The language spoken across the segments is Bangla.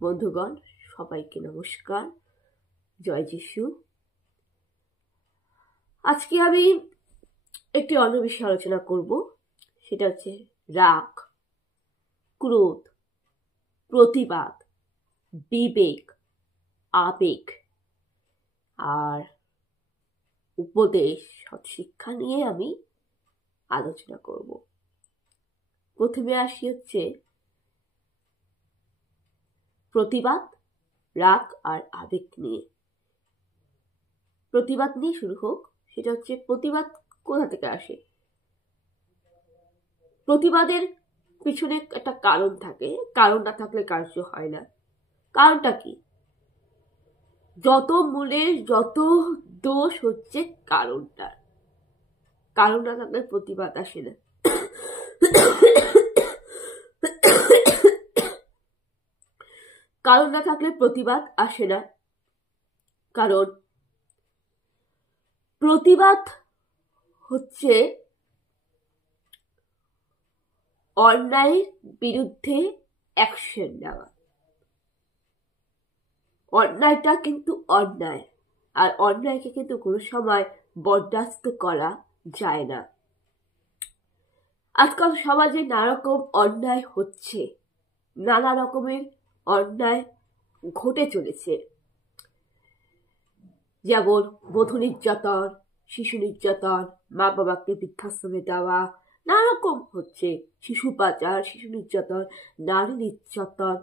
বন্ধুগণ, সবাইকে নমস্কার। জয় যিশু। আজকে আমি একটি অন্য বিষয়ে আলোচনা করব, সেটা হচ্ছে রাগ, ক্রোধ, প্রতিবাদ, বিবেক, আবেগ আর উপদেশ, সৎশিক্ষা নিয়ে আমি আলোচনা করব। প্রথমে আসি হচ্ছে প্রতিবাদ, রাগ আর আবেগ নিয়ে। প্রতিবাদ নিয়ে শুরু হোক। সেটা হচ্ছে প্রতিবাদ কোথা থেকে আসে। প্রতিবাদের পিছনে একটা কারণ থাকে, কারণ না থাকলে কার্য হয় না। কারণটা কি? যত মূলের যত দোষ হচ্ছে কারণটার। কারণ না থাকলে প্রতিবাদ আসে না। কারণ না থাকলে প্রতিবাদ আসে না। কারণ প্রতিবাদ হচ্ছে অন্যায়ের বিরুদ্ধে অ্যাকশন নেওয়া। অন্যায়টা কিন্তু অন্যায়, আর অন্যায়কে কিন্তু কোনো সময় বরদাস্ত করা যায় না। আজকাল সমাজে নানা রকম অন্যায় হচ্ছে, নানা রকমের অন্যায় ঘটে চলেছে। যেমন বধূ নির্যাতন, শিশু নির্যাতন, মা বাবাকে বৃদ্ধাশ্রমে দেওয়া, নানা রকম হচ্ছে। শিশু পাচার, শিশু নির্যাতন, নারী নির্যাতন,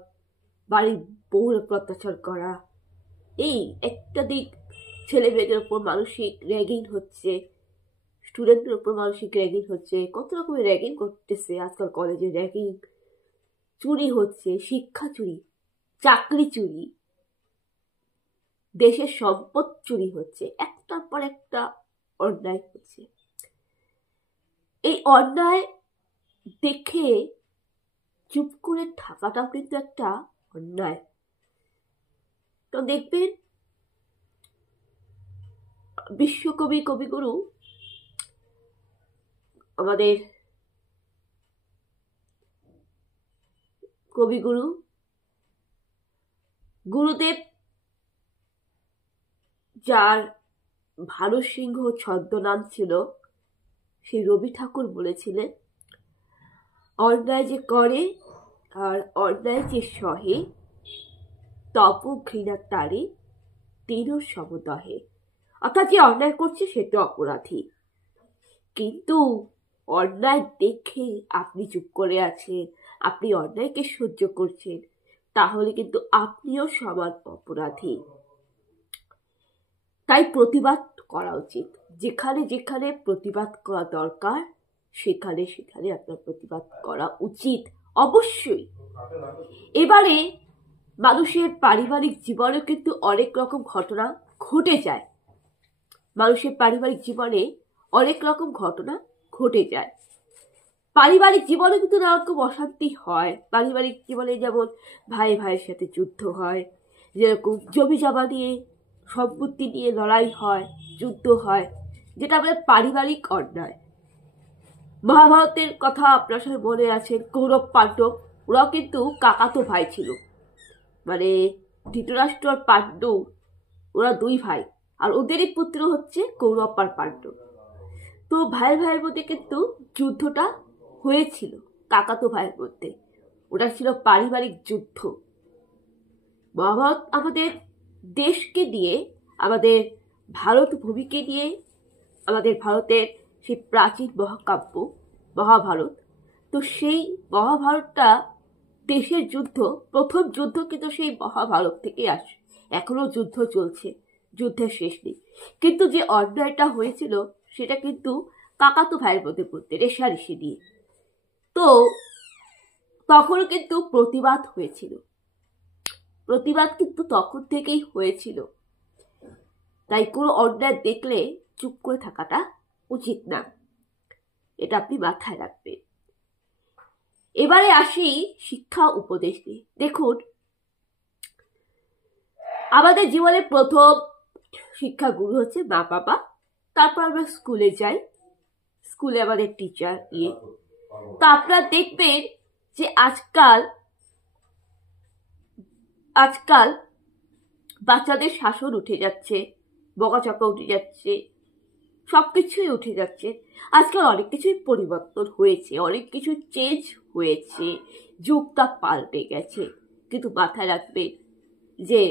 বাড়ির বউর অত্যাচার করা। এই একটা দিক, ছেলে মেয়েদের উপর মানসিক র্যাগিং হচ্ছে, স্টুডেন্টদের উপর মানসিক র্যাগিং হচ্ছে, কত রকমের র্যাগিং করতেছে আজকাল। কলেজে র্যাগিং, চুরি হচ্ছে, শিক্ষা চুরি, চাকরি চুরি, দেশের সম্পদ চুরি হচ্ছে, একটার পর একটা অন্যায় হচ্ছে। এই অন্যায় দেখে চুপ করে থাকাটাও কিন্তু একটা অন্যায়। তো দেখবেন বিশ্বকবি, কবিগুরু, আমাদের কবিগুরু গুরুদেব, যার ভানু সিংহ ছদ্মনাম ছিল, সেই রবি ঠাকুর বলেছিলেন, অন্যায় যে করে আর অন্যায় যে সহে, তপ ঘৃণা তারে তিন সমদহে। অর্থাৎ যে অন্যায় করছে সে তো অপরাধী, কিন্তু অন্যায় দেখে আপনি চুপ করে আছেন, আপনি অন্যায়কে সহ্য করছেন, তাহলে কিন্তু আপনিও সমান অপরাধী। তাই প্রতিবাদ করা উচিত। যেখানে যেখানে প্রতিবাদ করা দরকার সেখানে সেখানে আপনার প্রতিবাদ করা উচিত, অবশ্যই। এবারে মানুষের পারিবারিক জীবনে কিন্তু অনেক রকম ঘটনা ঘটে যায়। মানুষের পারিবারিক জীবনে অনেক রকম ঘটনা ঘটে যায়। পারিবারিক জীবনে কিন্তু নানা রকম অশান্তি হয়। পারিবারিক জীবনে যেমন ভাই ভাইয়ের সাথে যুদ্ধ হয়, যেরকম জমি জমা নিয়ে, সম্পত্তি নিয়ে লড়াই হয়, যুদ্ধ হয়, যেটা আমাদের পারিবারিক অন্যায়। মহাভারতের কথা আপনার সাথে মনে আছেন, কৌরব পাণ্ডব, ওরাও কিন্তু কাকাতো ভাই ছিল। মানে ধৃতরাষ্ট্র আর পাণ্ডু, ওরা দুই ভাই, আর ওদেরই পুত্র হচ্ছে কৌরব আর পাণ্ডব। তো ভাইয়ের ভাইয়ের মধ্যে কিন্তু যুদ্ধটা হয়েছিল, কাকাতো ভাইয়ের মধ্যে। ওটা ছিল পারিবারিক যুদ্ধ। মহাভারত আমাদের দেশকে দিয়ে, আমাদের ভারত ভূমিকে দিয়ে, আমাদের ভারতের সেই প্রাচীন মহাকাব্য মহাভারত। তো সেই মহাভারতটা দেশের যুদ্ধ, প্রথম যুদ্ধ কিন্তু সেই মহাভারত থেকে আসে। এখনো যুদ্ধ চলছে, যুদ্ধের শেষ নেই। কিন্তু যে অন্যায়টা হয়েছিল সেটা কিন্তু কাকাতো ভাইয়ের মধ্যে পড়তে, রেশারেশি দিয়ে। তো তখন কিন্তু প্রতিবাদ হয়েছিল, প্রতিবাদ কিন্তু তখন থেকেই হয়েছিল। তাই কোনো অন্যায় দেখলে চুপ করে থাকাটা উচিত না, এটা আপনি মাথায় রাখবেন। এবারে আসি শিক্ষা উপদেশ নিয়ে। দেখুন, আমাদের জীবনে প্রথম শিক্ষা গুরু হচ্ছে মা বাবা। তারপর আমরা স্কুলে যাই, স্কুলে আমাদের টিচার তো আপনারা দেখবেন যে আজকাল আজকাল বাচ্চাদের শাসন উঠে যাচ্ছে, বকাচকা উঠে যাচ্ছে, সবকিছুই উঠে যাচ্ছে। আজকাল অনেক কিছুই পরিবর্তন হয়েছে, অনেক কিছু চেঞ্জ হয়েছে, যুগটা পাল্টে গেছে। কিন্তু মাথায় রাখবে যে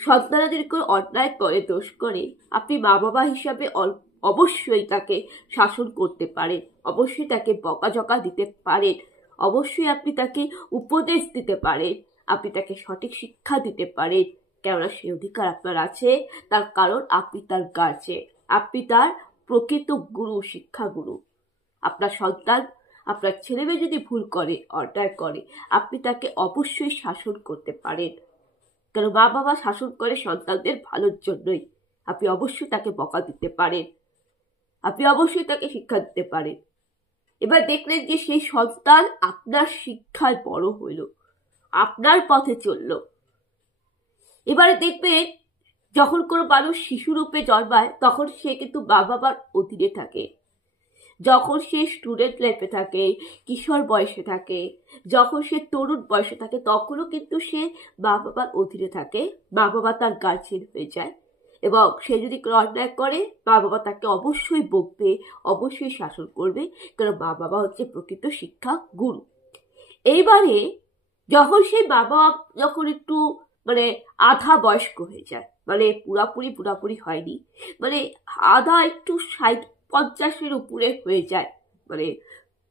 সন্তানাদের কেউ অন্যায় করে, দোষ করে, আপনি মা বাবা হিসাবে অবশ্যই তাকে শাসন করতে পারেন, অবশ্যই তাকে বকাঝকা দিতে পারেন, অবশ্যই আপনি তাকে উপদেশ দিতে পারেন, আপনি তাকে সঠিক শিক্ষা দিতে পারেন। কেননা সে অধিকার আপনার আছে, তার কারণ আপনি তার গার্জিয়ান, আপনি তার প্রকৃত গুরু, শিক্ষাগুরু। আপনার সন্তান, আপনার ছেলে মেয়ে যদি ভুল করে, অন্যায় করে, আপনি তাকে অবশ্যই শাসন করতে পারেন। কারণ মা বাবা শাসন করে সন্তানদের ভালোর জন্যই। আপনি অবশ্যই তাকে বকা দিতে পারেন, আপনি অবশ্যই তাকে শিক্ষা দিতে পারেন। এবার দেখলেন যে সেই সন্তান আপনার শিক্ষায় বড় হইল, আপনার পথে চলল। এবারে দেখবেন যখন কোনো মানুষ শিশুরূপে জন্মায় তখন সে কিন্তু মা বাবার অধীনে থাকে। যখন সে স্টুডেন্ট লাইফে থাকে, কিশোর বয়সে থাকে, যখন সে তরুণ বয়সে থাকে, তখনও কিন্তু সে মা বাবার অধীনে থাকে। মা বাবা তার গার্জিয়ান হয়ে যায় এবং সে যদি কোনো অন্যায় করে মা বাবা তাকে অবশ্যই বকবে, অবশ্যই শাসন করবে, কারণ মা বাবা হচ্ছে প্রকৃত শিক্ষা গুরু। এইবারে যখন সেই বাবা যখন একটু আধা বয়স্ক হয়ে যায়, পুরাপুরি হয়নি, আধা একটু 60-50-এর উপরে হয়ে যায়,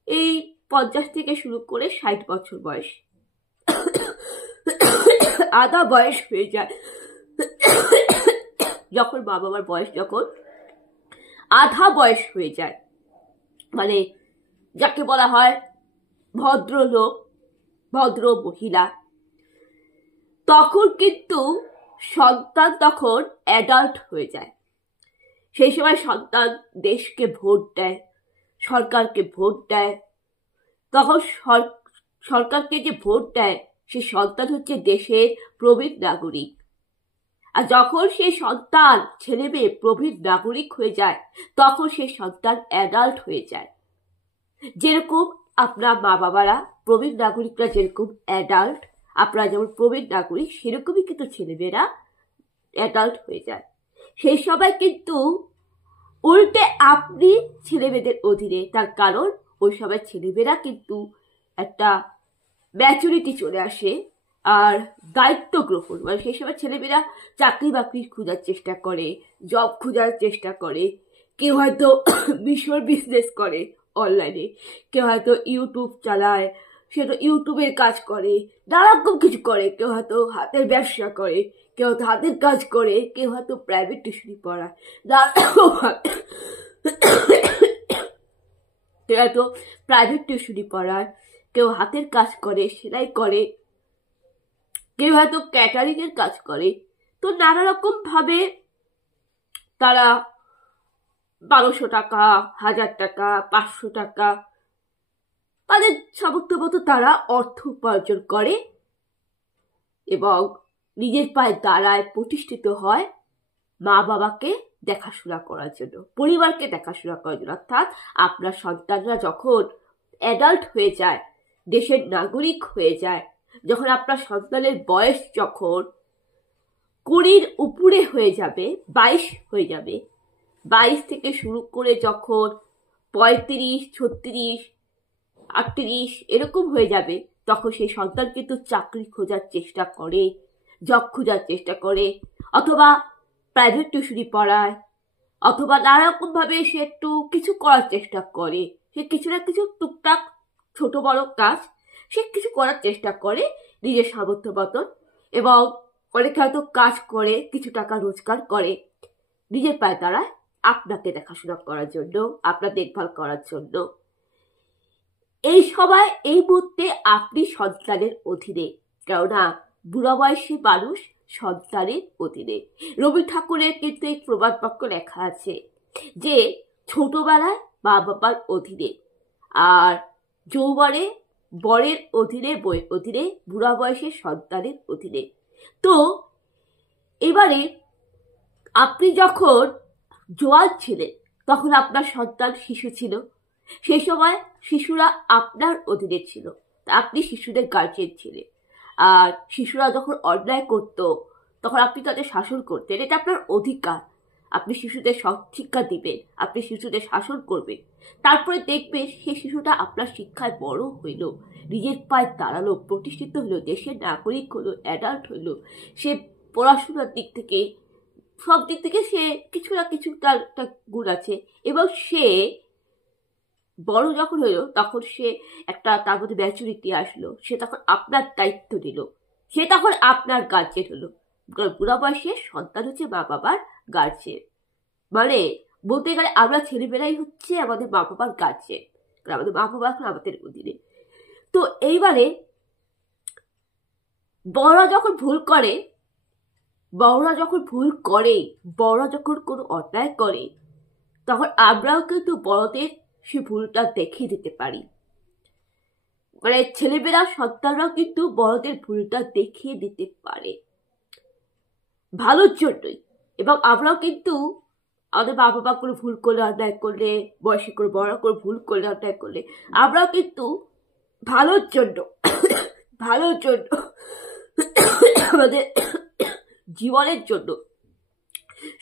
এই 50 থেকে শুরু করে 60 বছর বয়স, আধা বয়স হয়ে যায়। যখন মা বাবার বয়স যখন আধা বয়স হয়ে যায়, যাকে বলা হয় ভদ্রলোক, ভদ্র মহিলা, তখন কিন্তু সন্তান তখন অ্যাডাল্ট হয়ে যায়। সেই সময় সন্তান দেশকে ভোট দেয়, সরকারকে ভোট দেয়। তখন সরকারকে যে ভোট দেয় সে সন্তান হচ্ছে দেশের প্রবীণ নাগরিক। আর যখন সেই সন্তান ছেলে মেয়ে প্রবীণ নাগরিক হয়ে যায় তখন সেই সন্তান অ্যাডাল্ট হয়ে যায়। যেরকম আপনার মা বাবারা প্রবীণ নাগরিকরা যেরকম অ্যাডাল্ট, আপনারা যেমন প্রবীণ নাগরিক, সেরকমই কিন্তু ছেলেমেয়েরা অ্যাডাল্ট হয়ে যায়। সেই সময় কিন্তু উল্টে আপনি ছেলেমেয়েদের অধীনে, তার কারণ ওই সময় ছেলেমেয়েরা কিন্তু একটা ম্যাচুরিটি চলে আসে আর দায়িত্ব গ্রহণ, সেই সময় ছেলেমেয়েরা চাকরি বাকরি খোঁজার চেষ্টা করে, জব খোঁজার চেষ্টা করে, কেউ হয়তো মিশর বিজনেস করে অনলাইনে, কেউ হয়তো ইউটিউব চালায়, সে তো ইউটিউবের কাজ করে, নানা রকম কিছু করে, কেউ হয়তো হাতের ব্যবসা করে, কেউ হয়তো হাতের কাজ করে, কেউ হয়তো প্রাইভেট টিউশনি পড়ায়, কেউ হয়তো প্রাইভেট টিউশনি পড়ায়, কেউ হাতের কাজ করে, সেলাই করে, কেউ হয়তো ক্যাটারিং এর কাজ করে। তো নানা রকম ভাবে তারা 1200 টাকা, 1000 টাকা, 500 টাকা, তাদের সামর্থ্য মতো তারা অর্থ উপার্জন করে এবং নিজের পায়ে দাঁড়ায়, প্রতিষ্ঠিত হয় মা বাবাকে দেখাশোনা করার জন্য, পরিবারকে দেখাশোনা করার জন্য। অর্থাৎ আপনার সন্তানরা যখন অ্যাডাল্ট হয়ে যায়, দেশের নাগরিক হয়ে যায়, যখন আপনার সন্তানের বয়স যখন 20-র উপরে হয়ে যাবে, 22 হয়ে যাবে, 22 থেকে শুরু করে যখন 35, 36, 38 এরকম হয়ে যাবে, তখন সেই সন্তান কিন্তু চাকরি খোঁজার চেষ্টা করে, জব খোঁজার চেষ্টা করে, অথবা প্রাইভেট টিউশনি পড়ায়, অথবা নানা রকম ভাবে সে একটু কিছু করার চেষ্টা করে, সে কিছু না কিছু টুকটাক ছোট বড় কাজ সে কিছু করার চেষ্টা করে নিজের সামর্থ্য মতন, এবং অনেকে হয়তো কাজ করে কিছু টাকা রোজগার করে, নিজের পায়ে দাঁড়ায় আপনাকে দেখাশোনা করার জন্য, আপনার দেখভাল করার জন্য। এই সময় এই মুহূর্তে আপনি সন্তানের অধীনে, কেননা বুড়া বয়সী মানুষ সন্তানের অধীনে। রবি ঠাকুরের কিন্তু এই প্রবাদ বাক্য লেখা আছে যে ছোটবেলায় মা বাবার অধীনে, আর যৌবনে বরের অধীনে, বইয়ের অধীনে, বুড়া বয়সের সন্তানের অধীনে। তো এবারে আপনি যখন জোয়ান ছিলেন তখন আপনার সন্তান শিশু ছিল, সেই সময় শিশুরা আপনার অধীনে ছিল, আপনি শিশুদের গার্জিয়ান ছিলেন। আর শিশুরা যখন অন্যায় করতো তখন আপনি তাদের শাসন করতেন, এটা আপনার অধিকার। আপনি শিশুদের শিক্ষা দিবেন, আপনি শিশুদের শাসন করবেন, তারপরে দেখবেন সেই শিশুটা আপনার শিক্ষায় বড় হইল, নিজের পায়ে দাঁড়ালো, প্রতিষ্ঠিত হলো, দেশের নাগরিক হলো, অ্যাডাল্ট হইল, সে পড়াশোনার দিক থেকে সব দিক থেকে সে কিছু না কিছু তার একটা গুণ আছে, এবং সে বড় যখন হইলো তখন সে একটা তার মধ্যে ম্যাচুরিটি আসলো, সে তখন আপনার দায়িত্ব নিল, সে তখন আপনার গার্জেন হলো। বুড়া বয়সে সন্তান হচ্ছে মা বাবার গার্জেন, মানে বলতে গেলে আমরা ছেলেমেয়েরাই হচ্ছে আমাদের মা বাবার গার্জেন, আমাদের মা বাবা এখন আমাদের অধীনে। তো এইবারে বড়রা যখন ভুল করে, বড়রা যখন কোনো অন্যায় করে, তখন আমরাও কিন্তু বড়দের সে ভুলটা দেখিয়ে দিতে পারি, মানে ছেলেমেয়েরা সন্তানরাও কিন্তু বড়দের ভুলটা দেখিয়ে দিতে পারে ভালোর জন্যই। এবং আমরাও কিন্তু আমাদের মা বাবা করে ভুল করলে, অন্যায় করলে, বয়সী করে বড় করে ভুল করলে, অন্যায় করলে, আমরাও কিন্তু ভালোর জন্য আমাদের জীবনের জন্য,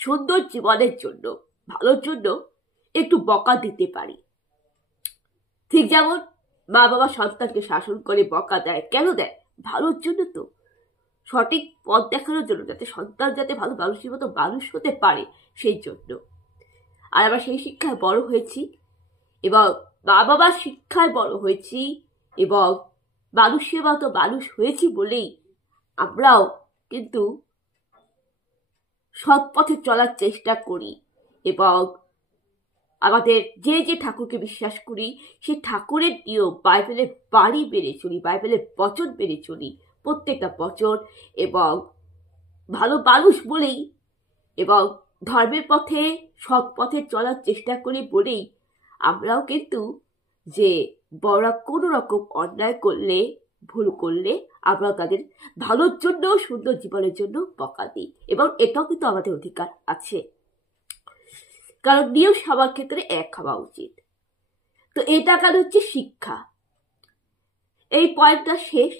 সুন্দর জীবনের জন্য, ভালোর জন্য একটু বকা দিতে পারি। ঠিক যেমন মা বাবা সন্তানকে শাসন করে বকা দেয়, কেন দেয়? ভালোর জন্য, তো সঠিক পথ দেখানোর জন্য, যাতে সন্তান যাতে ভালো মানুষের মতো মানুষ হতে পারে সেই জন্য। আর আমরা সেই শিক্ষায় বড় হয়েছি, এবং মা বাবার শিক্ষায় বড় হয়েছি, এবং মানুষের মতো মানুষ হয়েছি বলেই আমরাও কিন্তু সৎ পথে চলার চেষ্টা করি, এবং আমাদের যে যে ঠাকুরকে বিশ্বাস করি সেই ঠাকুরের নিয়ম বাইবেলের বাড়ি বেড়ে চলি, বাইবেলের বচন বেড়ে চলি, প্রত্যেকটা বচন, এবং ভালো মানুষ বলেই, এবং ধর্মের পথে সৎ পথে চলার চেষ্টা করি বলেই আমরাও কিন্তু যে বড়রা কোনো রকম অন্যায় করলে, ভুল করলে, আমরা তাদের ভালোর জন্য, সুন্দর জীবনের জন্য বকা দিই, এবং এটাও কিন্তু আমাদের অধিকার আছে, কারণ নিয়ম সবার ক্ষেত্রে এক হওয়া উচিত। তো এটা কারণ হচ্ছে শিক্ষা। এই পয়েন্টটা শেষ।